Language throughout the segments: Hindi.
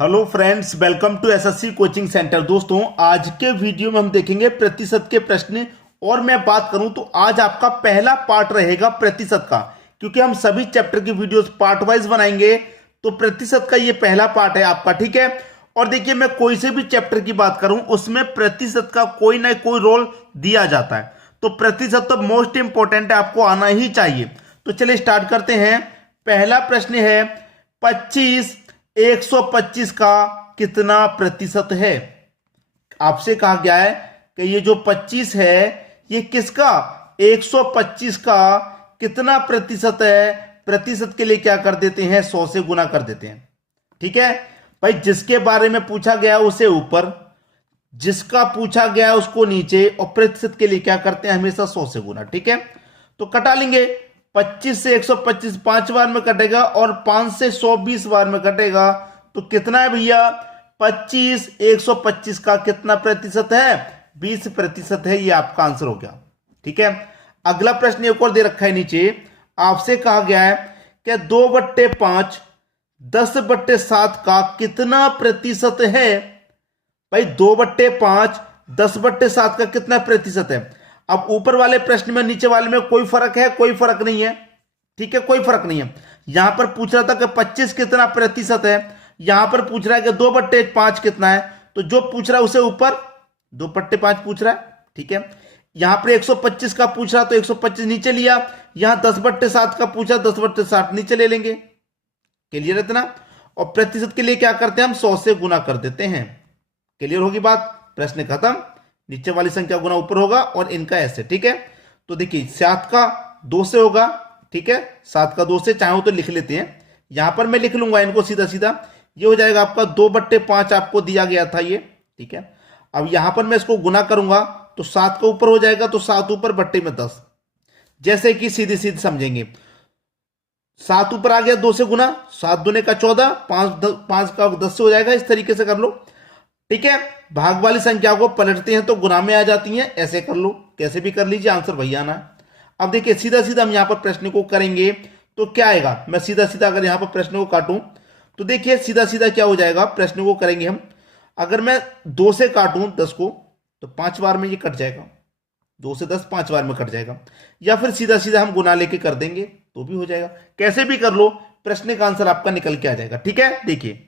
Hello friends, welcome to SSC coaching centre. दोस्तों, आज के वीडियो में हम देखेंगे प्रतिशत के प्रश्न। और मैं बात करूं तो आज आपका पहला पार्ट रहेगा प्रतिशत का, क्योंकि हम सभी चैप्टर की वीडियोस पार्ट वाइज बनाएंगे। तो प्रतिशत का ये पहला पार्ट है आपका, ठीक है। और देखिए, मैं कोई से भी चैप्टर की बात करूं उसमें प्रतिशत का कोई ना कोई रोल दिया जाता है, तो प्रतिशत तो मोस्ट इंपॉर्टेंट है, आपको आना ही चाहिए। तो चलिए स्टार्ट करते हैं। पहला प्रश्न है 25 125 का कितना प्रतिशत है। आपसे कहा गया है कि ये जो 25 है ये किसका 125 का कितना प्रतिशत है। प्रतिशत के लिए क्या कर देते हैं, 100 से गुना कर देते हैं, ठीक है भाई। जिसके बारे में पूछा गया उसे ऊपर, जिसका पूछा गया उसको नीचे, और प्रतिशत के लिए क्या करते हैं, हमेशा 100 से गुना, ठीक है। तो कटा लेंगे। 25 से 125 5 बार में कटेगा और 5 से 100 20 बार में कटेगा। तो कितना है भैया, 25 125 का कितना प्रतिशत है, 20% है। ये आपका आंसर हो गया, ठीक है। अगला प्रश्न एक और दे रखा है नीचे। आपसे कहा गया है कि 2/5 10/7 का कितना प्रतिशत है। भाई 2/5 10/7 का कितना प्रतिशत है। अब ऊपर वाले प्रश्न में नीचे वाले में कोई फर्क है, कोई फर्क नहीं है, ठीक है, कोई फर्क नहीं है। यहां पर पूछ रहा था कि 25 कितना प्रतिशत है, यहां पर पूछ रहा है कि 2/5 कितना है। तो जो पूछ रहा है उसे ऊपर 2/5 पूछ रहा है, ठीक है। यहां पर 125 का पूछ रहा तो 125 नीचे लिया, यहां 10/7 का पूछा 10/7 नीचे ले लेंगे। क्लियर इतना। और प्रतिशत के लिए क्या करते हैं, हम 100 से गुना कर देते हैं। क्लियर होगी बात, प्रश्न खत्म। नीचे वाली संख्या गुना ऊपर होगा और इनका ऐसे, ठीक है। तो देखिए 7 का 2 से होगा, ठीक है, 7 का 2 से, चाहो तो लिख लेते हैं। यहां पर मैं लिख लूंगा इनको सीधा सीधा। ये हो जाएगा आपका 2/5 आपको दिया गया था ये, ठीक है। अब यहां पर मैं इसको गुना करूंगा तो 7 का ऊपर हो जाएगा, तो 7 ऊपर बट्टे में 10, जैसे कि सीधे सीधे समझेंगे। 7 ऊपर आ गया 2 से गुना, 7 दूने का 14, 5 का 10 से हो जाएगा। इस तरीके से कर लो, ठीक है। भाग वाली संख्या को पलटते हैं तो गुना में आ जाती हैं, ऐसे कर लो, कैसे भी कर लीजिए, आंसर वही आना है। अब देखिए सीधा सीधा हम यहां पर प्रश्न को करेंगे तो क्या आएगा। मैं सीधा सीधा अगर यहां पर प्रश्न को काटूं तो देखिए सीधा सीधा क्या हो जाएगा, प्रश्न को करेंगे हम। अगर मैं 2 से काटूं 10 को तो 5 बार में ये कट जाएगा, 2 से 10 5 बार में कट जाएगा। या फिर सीधा सीधा हम गुना लेके कर देंगे तो भी हो जाएगा, कैसे भी कर लो, प्रश्न का आंसर आपका निकल के आ जाएगा, ठीक है। देखिए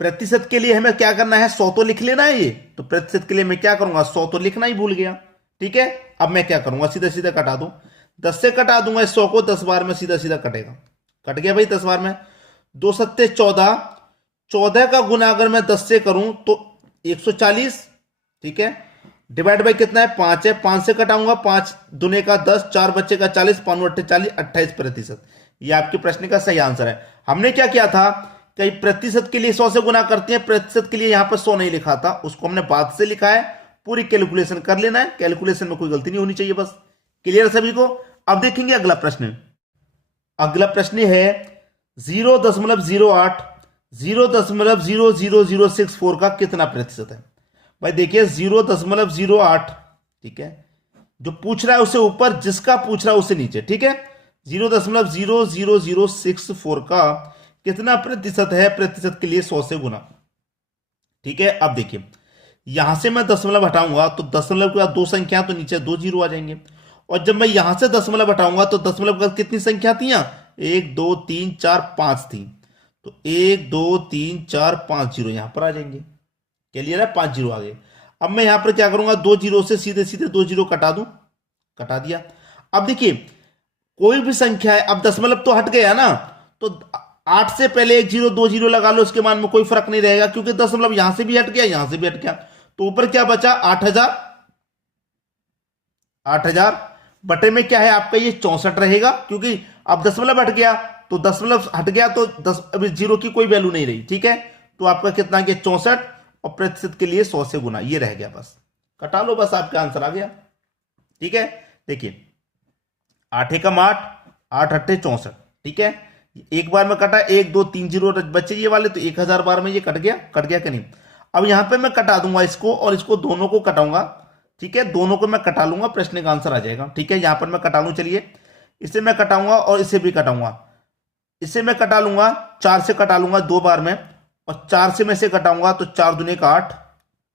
प्रतिशत के लिए हमें क्या करना है, 100 तो लिख लेना है ये। तो प्रतिशत के लिए मैं क्या करूंगा, 100 तो लिखना ही भूल गया, ठीक है। अब मैं क्या करूंगा, सीधा सीधा कटा दूं, 10 से कटा दूंगा 100 को, 10 बार में सीधा सीधा कटेगा, कट गया भाई 10 बार में। 2 सत्ते 14, 14 का गुना अगर मैं 10 से करूं तो 140, ठीक है। डिवाइड बाई कितना है, 5 है, 5 से कटाऊंगा, 5 दुने का 10, 4 बच्चे का 40, 5 8 40, 28%। ये आपके प्रश्न का सही आंसर है। हमने क्या किया था, कई प्रतिशत के लिए 100 से गुना करते हैं, प्रतिशत के लिए यहां पर 100 नहीं लिखा था, उसको हमने बाद से लिखा है। पूरी कैलकुलेशन कर लेना है, कैलकुलेशन में कोई गलती नहीं होनी चाहिए बस। क्लियर सभी को। अब देखेंगे अगला प्रश्न। अगला प्रश्न है 0.08 0.00064 का कितना प्रतिशत है। भाई देखिए 0.08, ठीक है, जो पूछ रहा है उसे ऊपर, जिसका पूछ रहा है उसे नीचे, ठीक है। 0.00064 का कितना प्रतिशत है, प्रतिशत के लिए 100 से गुना, ठीक है। अब देखिए यहां से मैं दशमलव हटाऊंगा तो दशमलव के बाद 2 संख्या, तो नीचे 2 जीरो आ जाएंगे। और जब मैं यहां से दशमलव हटाऊंगा तो दशमलव के बाद कितनी संख्या थी, 1 2 3 4 5 थी, तो 1 2 3 4 5 जीरो यहां पर आ जाएंगे। क्लियर है, 5 जीरो आ गए। अब मैं यहां पर क्या करूंगा, 2 जीरो से सीधे सीधे 2 जीरो कटा दूं, कटा दिया। अब देखिए कोई भी संख्या है, अब दशमलव तो हट गया ना, तो 8 से पहले 1 जीरो 2 जीरो लगा लो, उसके मान में कोई फर्क नहीं रहेगा, क्योंकि दशमलव यहां से भी हट गया, यहां से भी हट गया। तो ऊपर क्या बचा, 8000, 8000 बटे में क्या है आपका, ये 64 रहेगा, क्योंकि अब दशमलव हट गया, तो दशमलव हट गया तो 10 अभी जीरो की कोई वैल्यू नहीं रही, ठीक है। तो आपका कितना गया, 64, और प्रतिशत के लिए 100 से गुना, ये रह गया, बस कटा लो, बस आपका आंसर आ गया, ठीक है। देखिए 8 एकम 8, 8 अट्ठे 64, ठीक है। एक बार में कटा, 1 2 3 जीरो बचे ये वाले, तो 1000 बार में ये कट गया, कट गया कि नहीं। अब यहां पे मैं कटा दूंगा इसको और इसको, दोनों को कटाऊंगा, ठीक है, दोनों को मैं कटा लूंगा, प्रश्न का आंसर आ जाएगा, ठीक है। यहां पर मैं कटा लूं, चलिए इसे मैं कटाऊंगा और इसे भी कटाऊंगा, इसे मैं कटा लूंगा, 4 से कटा लूंगा 2 बार में, और 4 से मैं से घटाऊंगा तो 4 दूने का 8,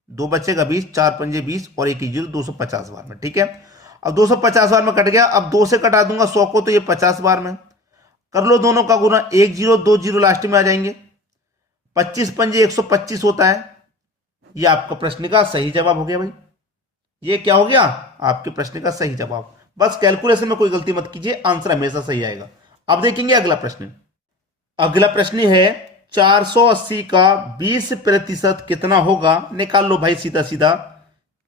2 बचेगा 20, 4 पंजे 20 और 1 0, 250 बार में। ठीक है, अब 250 बार में कट गया। अब 2 से कटा दूंगा 100 को तो ये 50 बार में। कर लो दोनों का गुना, 1 0 2 0 लास्ट में आ जाएंगे। 25 पंजे 125 होता है। ये आपका प्रश्न का सही जवाब हो गया भाई। ये क्या हो गया? आपके प्रश्न का सही जवाब। बस कैलकुलेशन में कोई गलती मत कीजिए, आंसर हमेशा सही आएगा। अब देखेंगे अगला प्रश्न। अगला प्रश्न है 480 का 20% कितना होगा? निकाल लो भाई सीधा सीधा।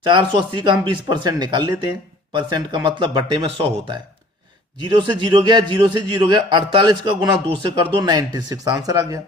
480 का हम 20% निकाल लेते हैं। परसेंट का मतलब बट्टे में 100 होता है। 0 से 0 गया, 0 से 0 गया। 48 का गुना 2 से कर दो, 96 आंसर आ गया।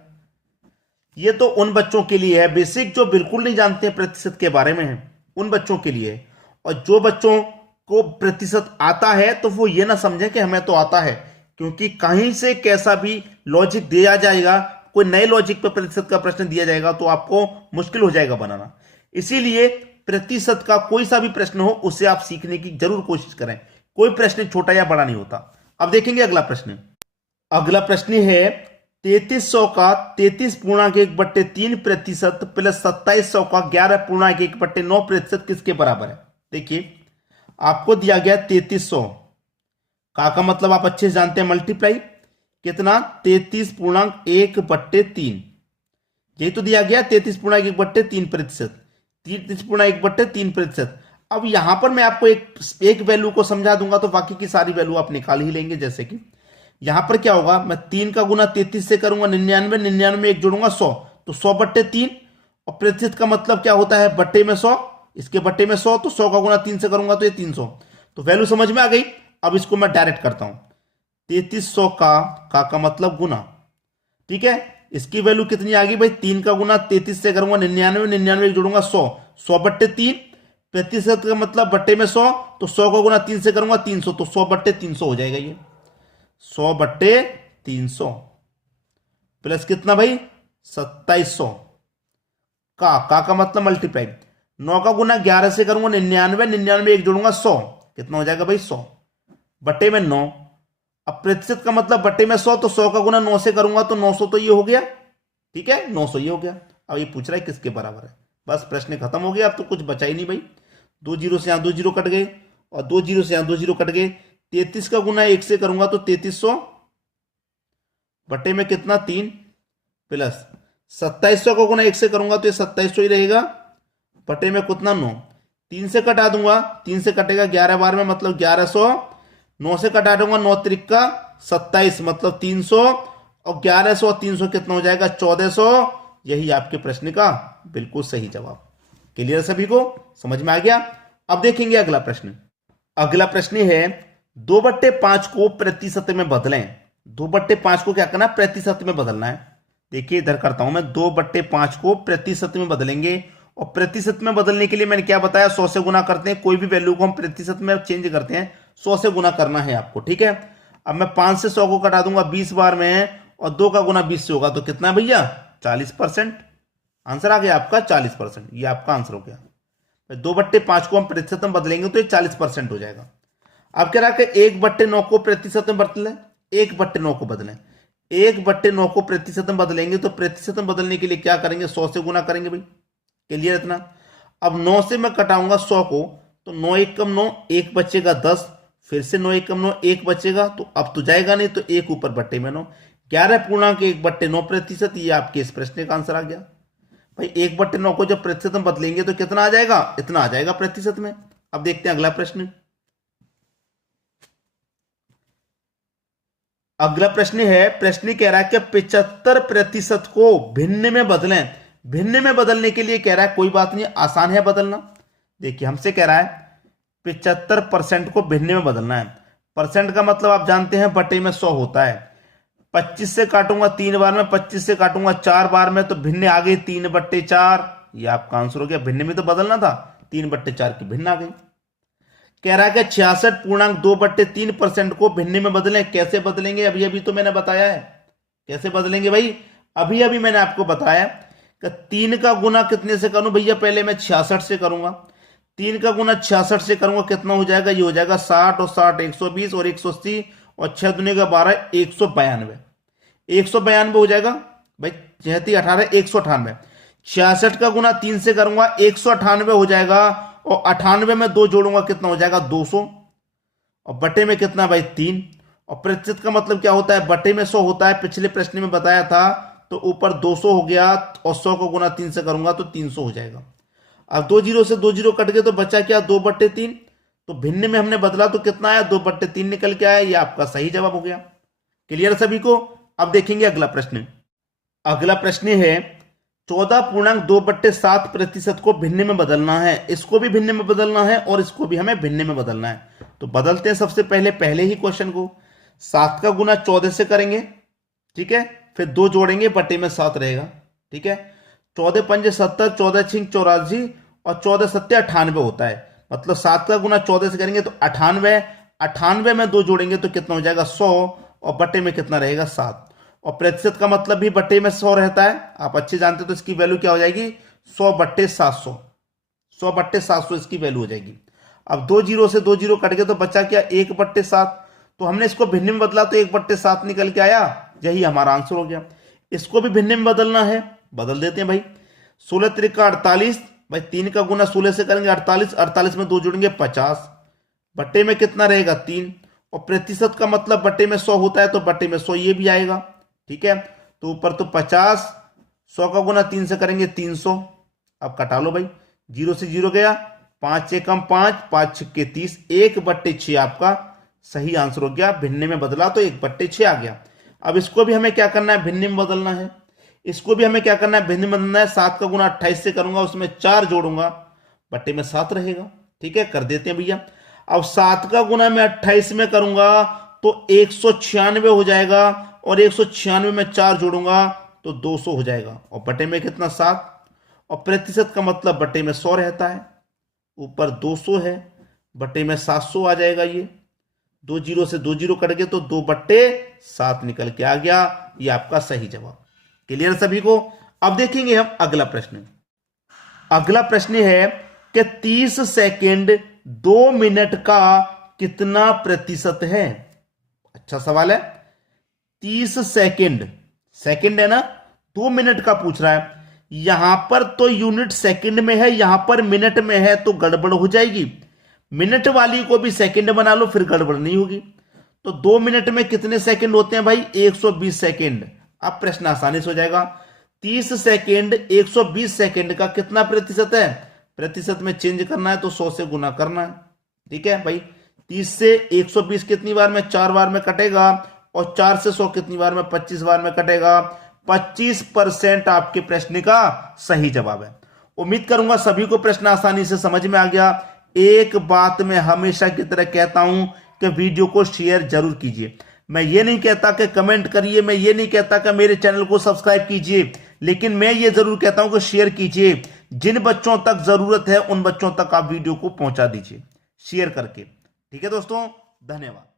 ये तो उन बच्चों के लिए है बेसिक जो बिल्कुल नहीं जानते हैं प्रतिशत के बारे में, है उन बच्चों के लिए है। और जो बच्चों को प्रतिशत आता है तो वो ये ना समझे कि हमें तो आता है, क्योंकि कहीं से कैसा भी लॉजिक दिया जाएगा, कोई नए लॉजिक पर प्रतिशत का प्रश्न दिया जाएगा तो आपको मुश्किल हो जाएगा बनाना। इसीलिए प्रतिशत का कोई सा भी प्रश्न हो उसे आप सीखने की जरूर कोशिश करें। कोई प्रश्न छोटा या बड़ा नहीं होता। अब देखेंगे अगला प्रश्न। अगला प्रश्न है 3300 का 33.1/3% प्लस 2700 का 11.1/9% किसके बराबर है? देखिए आपको दिया गया 3300 का मतलब आप अच्छे से जानते हैं, मल्टीप्लाई कितना? 33.1/3। यही तो दिया गया 33.1/3%, 33.1/3%। अब यहां पर मैं आपको एक वैल्यू को समझा दूंगा तो बाकी की सारी वैल्यू आप निकाल ही लेंगे। जैसे कि यहां पर क्या होगा, मैं 3 का गुना 33 से करूंगा 99, 99 एक जोड़ूंगा 100, तो 100/3। और प्रतिशत का मतलब क्या होता है? बट्टे में 100, इसके बट्टे में 100, तो 100 का गुना 3 से करूंगा तो ये 300। तो वैल्यू समझ में आ गई। अब इसको मैं डायरेक्ट करता हूं, 3300 का मतलब गुना। ठीक है, इसकी वैल्यू कितनी आ गई भाई? 3 का गुना 33 से करूंगा 99, 99 एक जोड़ूंगा 100, 100/3। प्रतिशत का मतलब बट्टे में 100, तो 100 का गुना 3 से करूंगा 300, तो 100/300 हो जाएगा। ये 100/300 प्लस कितना भाई? 2700 का मतलब मल्टीप्लाई। 9 का गुना 11 से करूंगा 99, 99 एक जोड़ूंगा 100, कितना हो जाएगा भाई? 100 बट्टे में 9। अब प्रतिशत का मतलब बट्टे में 100, तो 100 का गुना 9 से करूंगा तो 900, तो ये हो गया। ठीक है, 900 ये हो गया। अब ये पूछ रहा है किसके बराबर है। बस प्रश्न खत्म हो गया। अब तो कुछ बचा ही नहीं भाई। 2 0 से यहां 2 0 कट गए और 2 0 से यहां 2 0 कट गए। 33 का गुना 1 से करूंगा तो 3300 बट्टे में कितना? 3 प्लस 2700 का गुना 1 से करूंगा तो ये 2700 ही रहेगा, बट्टे में कितना? 9। 3 से कटा दूंगा, 3 से कटेगा 11 बार में मतलब 1100। 9 से कटा दूंगा 9 त्रिका 27 मतलब 300, और 1100 और 300 कितना हो जाएगा? 1400। यही आपके प्रश्न का बिल्कुल सही जवाब। क्लियर सभी को? समझ में आ गया? अब देखेंगे अगला प्रश्न। अगला प्रश्न है 2/5 को प्रतिशत में बदलें। 2/5 को क्या करना? प्रतिशत में बदलना है। देखिए इधर करता हूं मैं, 2/5 को प्रतिशत में बदलेंगे। और प्रतिशत में बदलने के लिए मैंने क्या बताया? 100 से गुना करते हैं। कोई भी वैल्यू को हम प्रतिशत में चेंज करते हैं 100 से गुना करना है आपको। ठीक है, अब मैं 5 से 100 को कटा दूंगा 20 बार में, और 2 का गुना 20 से होगा तो कितना भैया? 40%। आंसर आ गया आपका 40%। ये आपका आंसर हो गया। 2/5 को हम प्रतिशत में बदलेंगे तो ये 40% हो जाएगा। अब कह रहा है कि 1/9 को प्रतिशत में बदलें। 1/9 को बदलें, 1/9 को प्रतिशत में बदलेंगे तो प्रतिशत में बदलने के लिए क्या करेंगे? 100 से गुना करेंगे भाई। क्लियर इतना? अब 9 से मैं कटाऊंगा 100 को, तो 9 1 कम 9, 1 बचेगा 10, फिर से 9 1 कम 9, 1 बचेगा, तो अब तो जाएगा नहीं, तो 1 ऊपर बट्टे में 9, 11.1/9%। ये आपके इस प्रश्न का आंसर आ गया भाई। 1/9 को जब प्रतिशत में बदलेंगे तो कितना आ जाएगा? इतना आ जाएगा प्रतिशत में। अब देखते हैं अगला प्रश्न। अगला प्रश्न है, प्रश्न कह रहा है कि 75% को भिन्न में बदलें। भिन्न में बदलने के लिए कह रहा है कोई बात नहीं, आसान है बदलना। देखिए हमसे कह रहा है 75% को भिन्न में बदलना है। परसेंट का मतलब आप जानते हैं बटे में 100 होता है। 25 से काटूंगा 3 बार में, 25 से काटूंगा 4 बार में, तो भिन्न आ गई 3/4। ये आपका आंसर हो गया। भिन्न में तो बदलना था, 3/4 की भिन्न आ गई। कह रहा है कि 66.2/3% को भिन्न में बदलें। कैसे बदलेंगे? अभी अभी तो मैंने बताया है कैसे बदलेंगे भाई। अभी अभी मैंने आपको बताया कि 3 का गुना कितने से करूं भैया? पहले मैं 66 से करूंगा। 3 का गुना 66 से करूंगा, कितना हो जाएगा? ये हो जाएगा 60 और 60 120 और 180 और 6 दूनी का 12 192। 192 हो जाएगा भाई। 18 198, 66 का गुना 3 से करूंगा 198 हो जाएगा, और 98 में 2 जोड़ूंगा कितना हो जाएगा 200, और बटे में कितना भाई 3, और प्रतिशत का मतलब क्या होता है, बटे में 100 होता है, पिछले प्रश्न में बताया था। तो ऊपर 200 हो गया, और 100 को गुना 3 से करूंगा तो 300 हो जाएगा। अब 2 जीरो से 2 जीरो कट गए तो बचा क्या 2/3, तो भिन्न में हमने बदला तो कितना आया 2/3 निकल के आया। ये आपका सही जवाब हो गया। क्लियर सभी को। अब देखेंगे अगला प्रश्न। अगला प्रश्न है 14.2/7 को भिन्न में बदलना है। इसको भी भिन्न में बदलना है और इसको भी हमें भिन्न में बदलना है। तो बदलते हैं सबसे पहले ही क्वेश्चन को। 7 का गुना 14 से करेंगे, ठीक है, फिर 2 जोड़ेंगे, बटे में 7 रहेगा, ठीक है। 14 पंजे 70, 14 छिंग 84, और 14 सत्ते 98 होता है। मतलब 7 का गुना 14 से करेंगे तो 98, 98 में 2 जोड़ेंगे तो कितना हो जाएगा 100, और बटे में कितना रहेगा 7। और प्रतिशत का मतलब भी बटे में 100 रहता है, आप अच्छे जानते हो। तो इसकी वैल्यू क्या हो जाएगी 100/700, 100/700 इसकी वैल्यू हो जाएगी। अब 2 जीरो से 2 जीरो कट गए तो बचा क्या 1/7। तो हमने इसको भिन्न में बदला तो 1/7 निकल के आया, यही हमारा आंसर हो गया। इसको भी भिन्न में बदलना है, बदल देते हैं भाई। 16 त्रिका 48, भाई 3 का गुना 16 से करेंगे 48, 48 में 2 जोड़ेंगे 50, बटे में कितना रहेगा 3, और प्रतिशत का मतलब बटे में 100 होता है, तो बटे में 100 ये भी आएगा, ठीक है। तो ऊपर तो 50, 100 का गुना 3 से करेंगे 300। अब कटा लो भाई, 0 से 0 गया, 5 से कम 5, 5 छक्के 30, 1/6 आपका सही आंसर हो गया। भिन्न में बदला तो 1/6 आ गया। अब इसको भी हमें क्या करना है, भिन्न में बदलना है। इसको भी हमें क्या करना है, भिन्न में बदलना है। 7 का गुना 28 से करूंगा, उसमें 4 जोड़ूंगा, बटे में 7 रहेगा, ठीक है, कर देते हैं भैया। अब 7 का गुना मैं 28 में करूंगा तो 196 हो जाएगा, और 196 में 4 जोड़ूंगा तो 200 हो जाएगा, और बटे में कितना 7, और प्रतिशत का मतलब बटे में 100 रहता है। ऊपर 200 है, बटे में 700 आ जाएगा। ये 2 जीरो से 2 जीरो कट गए तो 2/7 निकल के आ गया। ये आपका सही जवाब। क्लियर सभी को। अब देखेंगे हम अगला प्रश्न। अगला प्रश्न है कि 30 सेकेंड 2 मिनट का कितना प्रतिशत है। अच्छा सवाल है। 30 सेकेंड, सेकेंड है ना, 2 मिनट का पूछ रहा है। यहां पर तो यूनिट सेकंड में है, यहां पर मिनट में है, तो गड़बड़ हो जाएगी। मिनट वाली को भी सेकंड बना लो, फिर गड़बड़ नहीं होगी। तो 2 मिनट में कितने सेकंड होते हैं भाई 120 सेकंड। अब प्रश्न आसानी से हो जाएगा। 30 सेकंड 120 सेकंड का कितना प्रतिशत है। प्रतिशत में चेंज करना है तो 100 से गुना करना है, ठीक है भाई। 30 से 120 कितनी बार में 4 बार में कटेगा, और 4 से 100 कितनी बार में 25 बार में कटेगा। 25% आपके प्रश्न का सही जवाब है। उम्मीद करूंगा सभी को प्रश्न आसानी से समझ में आ गया। एक बात मैं हमेशा की तरह कहता हूं कि वीडियो को शेयर जरूर कीजिए। मैं ये नहीं कहता कि कमेंट करिए, मैं ये नहीं कहता कि मेरे चैनल को सब्सक्राइब कीजिए, लेकिन मैं ये जरूर कहता हूं कि शेयर कीजिए। जिन बच्चों तक जरूरत है उन बच्चों तक आप वीडियो को पहुंचा दीजिए शेयर करके। ठीक है दोस्तों, धन्यवाद।